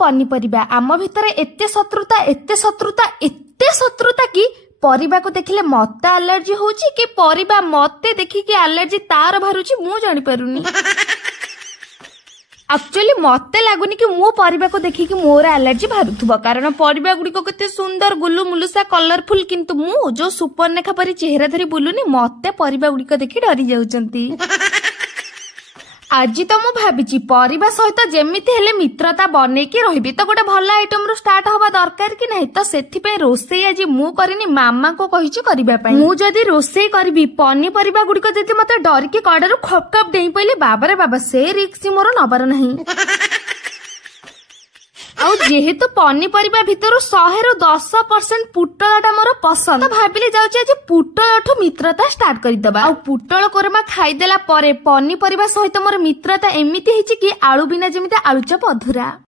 पनीपरिबा आम भितर एते शत्रुता कि परिबा को देखिले मते एलर्जी होउची कि परिबा मते देखिकी एलर्जी तार बाहरुची मु जानि पारुनी। एक्चुअली मते लागुनी कि मो परिबा को देखिकी मोर एलर्जी बाहरुथुबो कारण परिबा गुडी को केते सुंदर गुलु मुलुसा कलरफुल किंतु मु जो सुपर्णरेखा परी चेहरा धरी बुलुनी मते परिबा गुडी को देखि डरी जाउचंती। आज तो मु भाबिची परिबा सहित जेमिति हेले मित्रता बनेकी रहिबी तो गोटे भल आइटम रो स्टार्ट हवा दरकार कि नहीं तो सेथिपे रोसेई आज मु करिनी मामा को कहिची करिबा पई। मु जदी रोसेई करबी पनीपरिबा गुडी को जदी मते डर के कड़ारू खपखप डेई पइले बाबारे बाबा से रिक्स मोर नबर नहीं। आउ जेहेतु पनीपरिबा भितर 100% पुटलटा मोर पसंद तो भाबिले जाउची आज पुटलठु मित्रता स्टार्ट करिदबा। आउ पुटल कोरमा खाइदेला परे पनीपरिबा सहित मोर मित्रता एमिति हिची कि आलू बिना जेमिति आलू चप अधुरा।